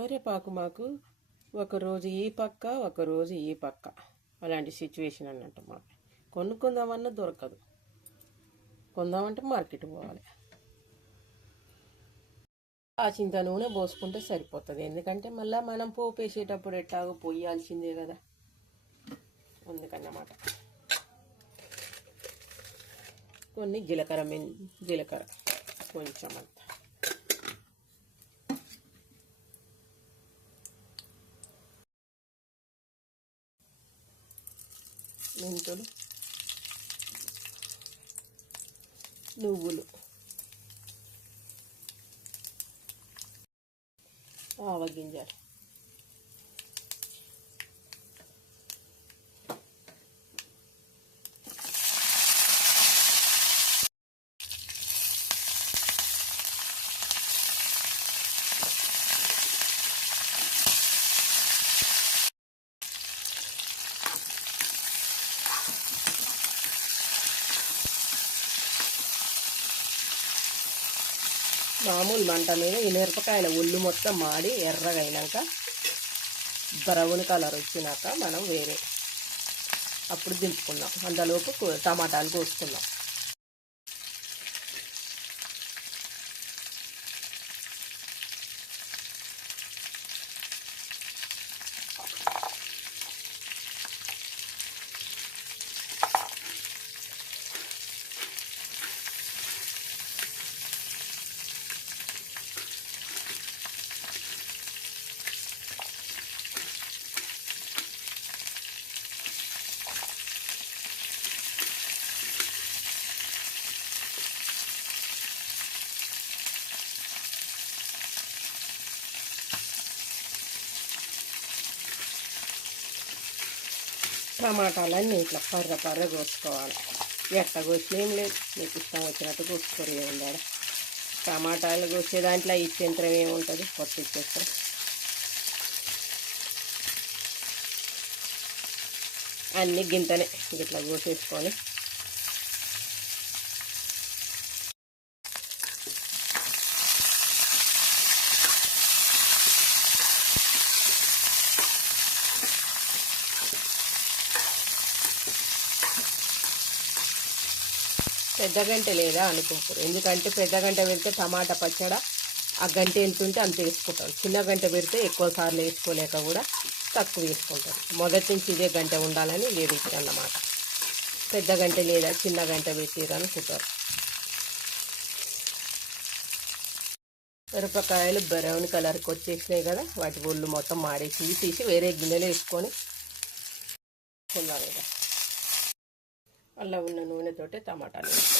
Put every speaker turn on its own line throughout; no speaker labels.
కరివేపాకు మాకు. ఒకరోజు ఈ పక్క ఒకరోజు ఈ పక్క. అలాంటి సిచ్యువేషన్ అన్నట్టు మాకు. కొనుక్కుందామన్నా దొరకదు. కొందామంటే మార్కెట్ పోవాలి. కాసింత నూనె పోసుకుంటే సరిపోతుంది. ఎందుకంటే మళ్ళీ మనం పోపు వేసేటప్పుడు ఎట్లాగో పోయాల్సిందే కదా. అందుకన్నమాట. కొన్ని జీలకర్ర మెన్ జీలకర్ర కొంచెం అంత మెంతులు నువ్వులు ఆవగింజలు మామూలు మంట మీద ఈ మిరపకాయల ఒళ్ళు మొత్తం మాడి ఎర్రగైనాక బ్రౌన్ కలర్ వచ్చినాక మనం వేరే అప్పుడు దింపుకుందాం. అంతలోపు టమాటాలు కోసుకుందాం. టమాటాలన్నీ ఇట్లా పర్ర పర్ర కోసుకోవాలి. ఎట్ట కోసిన ఏం లేదు. మీకు ఇష్టం వచ్చినట్టు కోసుకోరు ఏముంది టమాటాలు కోసే దాంట్లో ఇచ్చేంతరం ఏముంటుంది? కొత్త ఇచ్చేస్తాం అన్నీ గింతనే ఇట్లా కోసేసుకొని పెద్ద గంట లేదా అనుకోకూడదు ఎందుకంటే పెద్ద గంట పెడితే టమాటా పచ్చడ ఆ గంట ఎంత ఉంటే అంత వేసుకుంటాం చిన్న గంట పెడితే ఎక్కువ సార్లు వేసుకోలేక కూడా తక్కువ వేసుకుంటాం మొదటి నుంచి ఇదే గంట ఉండాలని లేదు అన్నమాట. పెద్ద గంట లేదా చిన్న గంట పెట్టిరు అనుకుంటారు. మిరపకాయలు బ్రౌన్ కలర్కి వచ్చేసినాయి కదా వాటి ఒళ్ళు మొత్తం మాడేసి తీసి వేరే గిన్నెలో వేసుకొని కొన్నాను కదా. అలా ఉన్న నూనెతోటి టమాటాలు వేసుకోవాలి.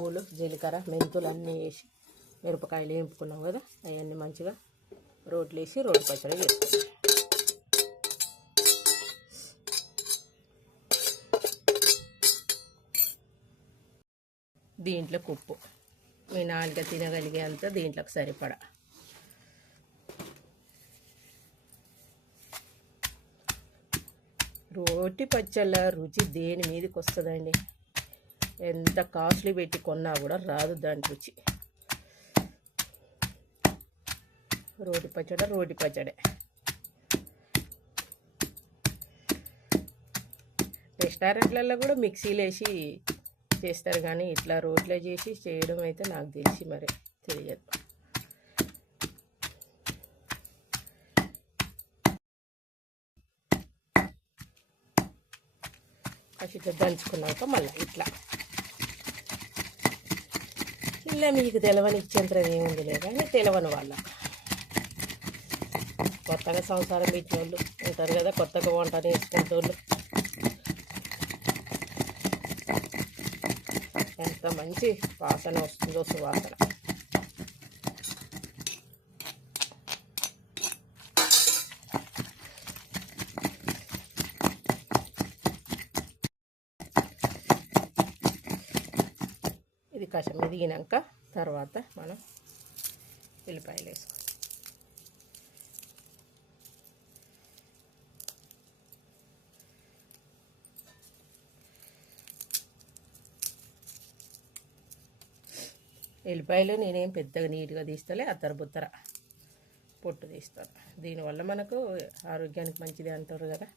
నువ్వులు జీలకర్ర మెంతులు అన్నీ వేసి మిరపకాయలు వేపుకున్నాం కదా అవన్నీ మంచిగా రోట్లు వేసి రోడ్డు పచ్చడి చేసుకున్నాం దీంట్లో ఉప్పు మీ నాలుక తినగలిగేంత దీంట్లోకి సరిపడా. రోటి పచ్చళ్ళ రుచి దేని మీదకి వస్తుందండి? ఎంత కాస్ట్లీ పెట్టి కొన్నా కూడా రాదు దాని రుచి. రోటి పచ్చడి రోటి పచ్చడే. రెస్టారెంట్లలో కూడా మిక్సీలు వేసి చేస్తారు కానీ ఇట్లా రోట్లో చేసి చేయడం అయితే నాకు తెలిసి మరి తెలియదు. కాసేపు దంచుకున్నాక మళ్ళీ ఇట్లా. ఇలా మీకు తెలవని ఇచ్చేంతరం ఏముంది లేదని తెలవని వాళ్ళ. కొత్తగా సంసారం పెట్టిన వాళ్ళు ఉంటారు కదా కొత్తగా వంట నేర్చుకుంటే వాళ్ళు ఎంత మంచి వాసన వస్తుందో సువాసన. ఇది కాసం ఎదిగినాక తర్వాత మనం ఉల్లిపాయలు వేసుకోవాలి. ఎల్లిపాయలు నేనేం పెద్దగా నీట్గా తీస్తలే అత్తర బుత్తర పొట్టు తీస్తాను. దీనివల్ల మనకు ఆరోగ్యానికి మంచిది అంటారు కదా.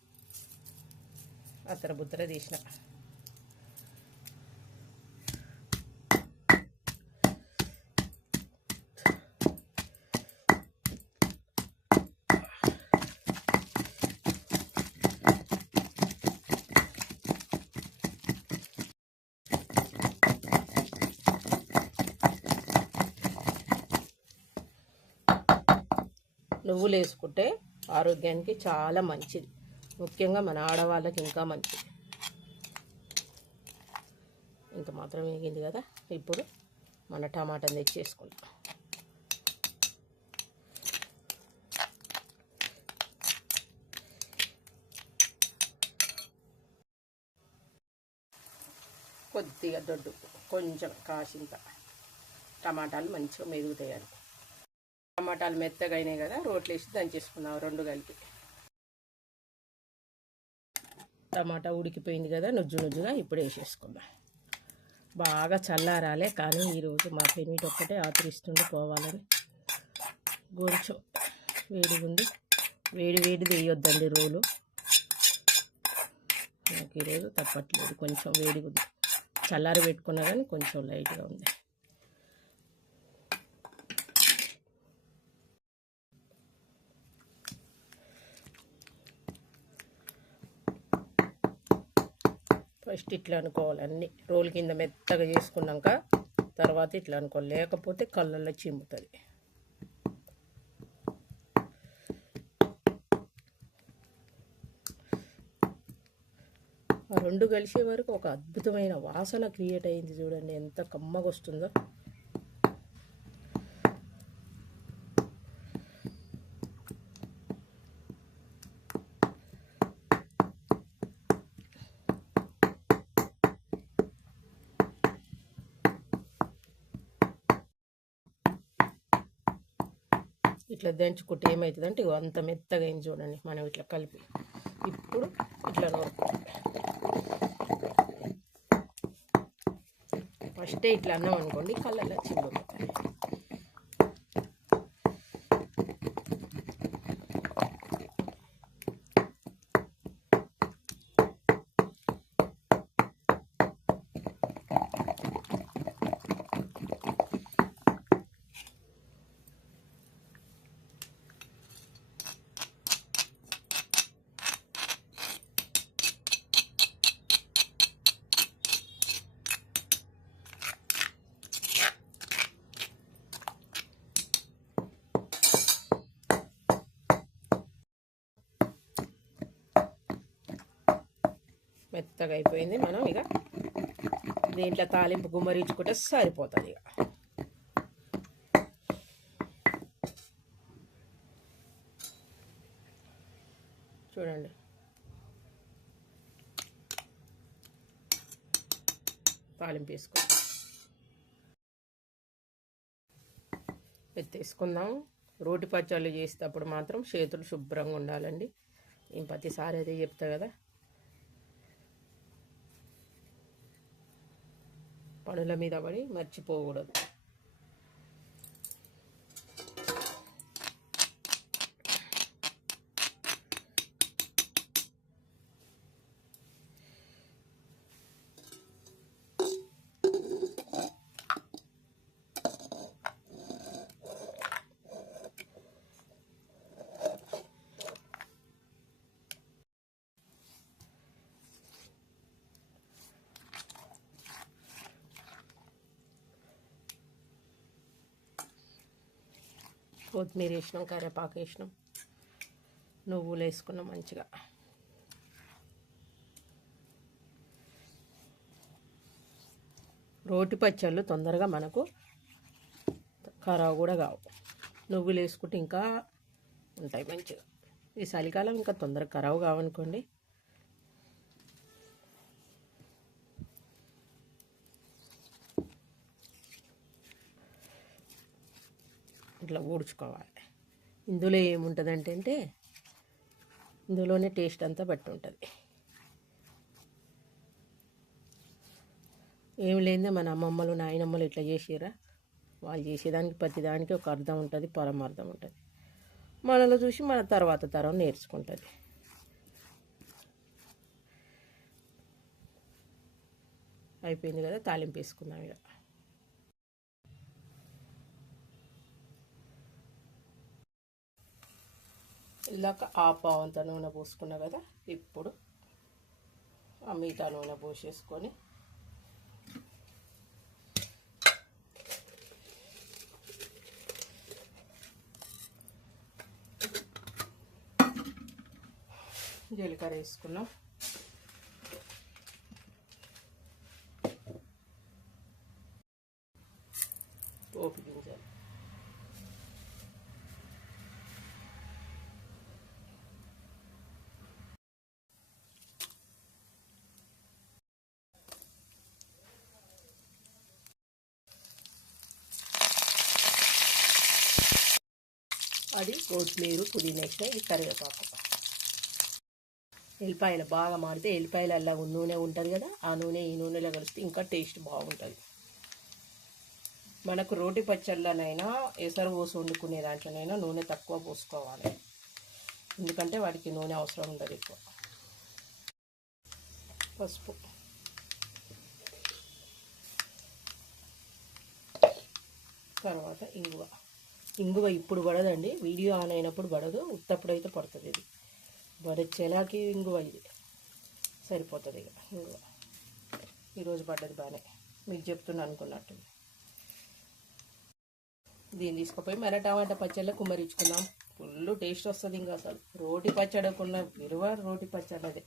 అత్తర బుత్తర తీసిన. నువ్వులు వేసుకుంటే ఆరోగ్యానికి చాలా మంచిది. ముఖ్యంగా మన ఆడవాళ్ళకి ఇంకా మంచిది. ఇంత మాత్రం వేగింది కదా. ఇప్పుడు మన టమాటాని తెచ్చేసుకుంటాం కొద్దిగా దొడ్డు కొంచెం కాసింత. టమాటాలు మంచిగా మెదుగుతాయండి టమాటాలు మెత్తగా అయినాయి కదా రోట్లు వేసి దంచేసుకున్నాం రెండు కలిపి. టమాటా ఉడికిపోయింది కదా నుజ్జు నుజ్జుగా ఇప్పుడు వేసేసుకుందాం. బాగా చల్లారాలే కానీ ఈరోజు మా పెనీటి ఒక్కటే ఆతరిస్తుండి పోవాలని. కొంచెం వేడిగా ఉంది. వేడి వేడి వేయొద్దండి రోలు. నాకు ఈరోజు తప్పట్లేదు కొంచెం వేడిగా ఉంది చల్లారి పెట్టుకున్నా కానీ కొంచెం లైట్గా ఉంది. ఫస్ట్ ఇట్లా అనుకోవాలి అన్ని. రోల్ కింద మెత్తగా చేసుకున్నాక తర్వాత ఇట్లా అనుకోవాలి. లేకపోతే కళ్ళల్లో చిమ్ముతుంది. ఆ రెండు కలిసే వరకు ఒక అద్భుతమైన వాసన క్రియేట్ అయింది చూడండి. ఎంత కమ్మగా వస్తుందో. ఇట్లా దంచుకుంటే ఏమవుతుందంటే ఇగో అంత మెత్తగా అయింది చూడండి మనం ఇట్లా కలిపి. ఇప్పుడు ఇట్లా నూరుకోవాలి ఫస్టే ఇట్లా అన్నాం అనుకోండి కళ్ళల్లో చిల్లు మెత్తగా అయిపోయింది. మనం ఇక దీంట్లో తాలింపు గుమ్మరించుకుంటే సరిపోతుంది ఇక. చూడండి. తాలింపు వేసుకుందాం. ఎత్తేసుకుందాం. రోటి పచ్చళ్ళు చేసేటప్పుడు మాత్రం చేతులు శుభ్రంగా ఉండాలండి. నేను ప్రతిసారి అదే చెప్తా కదా. పనుల మీద పడి మర్చిపోకూడదు కొత్తిమీర వేసినాం కరివేపాకు వేసినాం. నువ్వులు వేసుకున్నాం మంచిగా. రోటి పచ్చళ్ళు తొందరగా మనకు ఖరాబ్ కూడా కావు. నువ్వులు వేసుకుంటే ఇంకా ఉంటాయి మంచిగా. ఈ చలికాలం ఇంకా తొందరగా ఖరాబ్ కావనుకోండి ఇట్లా ఊడ్చుకోవాలి. ఇందులో ఏముంటుందంటే అంటే ఇందులోనే టేస్ట్ అంతా బట్టి ఉంటుంది. ఏం లేదా మన అమ్మమ్మలు నాయనమ్మలు ఇట్లా చేసిరా వాళ్ళు చేసేదానికి ప్రతిదానికి ఒక అర్థం ఉంటుంది పరమార్థం ఉంటుంది. మనలో చూసి మన తర్వాత తరం నేర్చుకుంటుంది. అయిపోయింది కదా తాలింపు వేసుకుందాం ఇక. ఇలాక ఆ పావంత నూనె పోసుకున్నా కదా ఇప్పుడు ఆ మిగతా నూనె పోసేసుకొని జీలకర్ర వేసుకున్నాం పోపు గింజలు అది కొత్తిమీర పుదీనా వేసిన ఇది కరివేపాకు ఎల్లిపాయలు బాగా మాడితే ఎల్లిపాయలు అలా నూనె ఉంటుంది కదా ఆ నూనె ఈ నూనెలో కలిస్తే ఇంకా టేస్ట్ బాగుంటుంది. మనకు రోటి పచ్చళ్ళనైనా ఎసరు పోసి వండుకునే దాంట్లోనైనా నూనె తక్కువ పోసుకోవాలి. ఎందుకంటే వాటికి నూనె అవసరం ఉండదు ఎక్కువ. పసుపు. తర్వాత ఇంగువ. ఇంగువ ఇప్పుడు పడదండి. వీడియో ఆన్ అయినప్పుడు పడదు. ఉత్తప్పుడైతే పడుతుంది ఇది. బడే చెలాకి ఇంగువ ఇది. సరిపోతుంది ఇక ఇంగువ. ఈరోజు పడ్డది బాగానే. మీకు చెప్తున్నా అనుకున్నట్టు. దీన్ని తీసుకుపోయి మర టమాటా పచ్చళ్ళ కుమ్మరించుకున్నాం ఫుల్ టేస్ట్ వస్తుంది ఇంకా అసలు. రోటి పచ్చడకున్న విలువ రోటి పచ్చడదే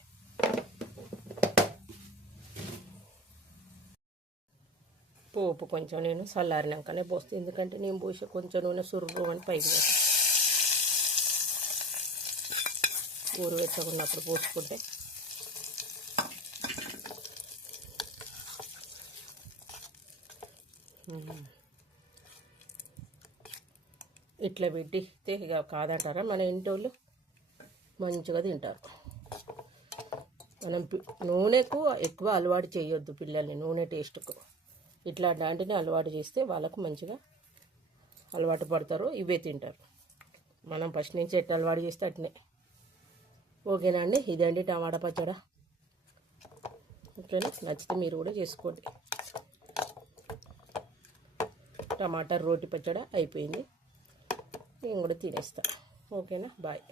పోపు కొంచెం నేను చల్లారినాకనే పోస్తే. ఎందుకంటే నేను పోసే కొంచెం నూనె సుర్రు అని పైకి పోతాను ఊరు వెచ్చకున్నప్పుడు పోసుకుంటే. ఇట్లా పెట్టితే ఇక కాదంటారా? మన ఇంటి వాళ్ళు మంచిగా తింటారు. మనం నూనెకు ఎక్కువ అలవాటు చేయొద్దు పిల్లల్ని నూనె టేస్ట్కు. ఇట్లా దాంట్ని అలవాటు చేస్తే వాళ్ళకు మంచిగా అలవాటు పడతారు ఇవే తింటారు. మనం ఫస్ట్ నుంచి ఎట్లా అలవాటు చేస్తే అట్నే. ఓకేనా అండి? ఇదండి టమాటా పచ్చడా. ఓకేనా? నచ్చితే మీరు కూడా చేసుకోండి. టమాటా రోటి పచ్చడా అయిపోయింది. నేను కూడా తినేస్తాను ఓకేనా? బాయ్.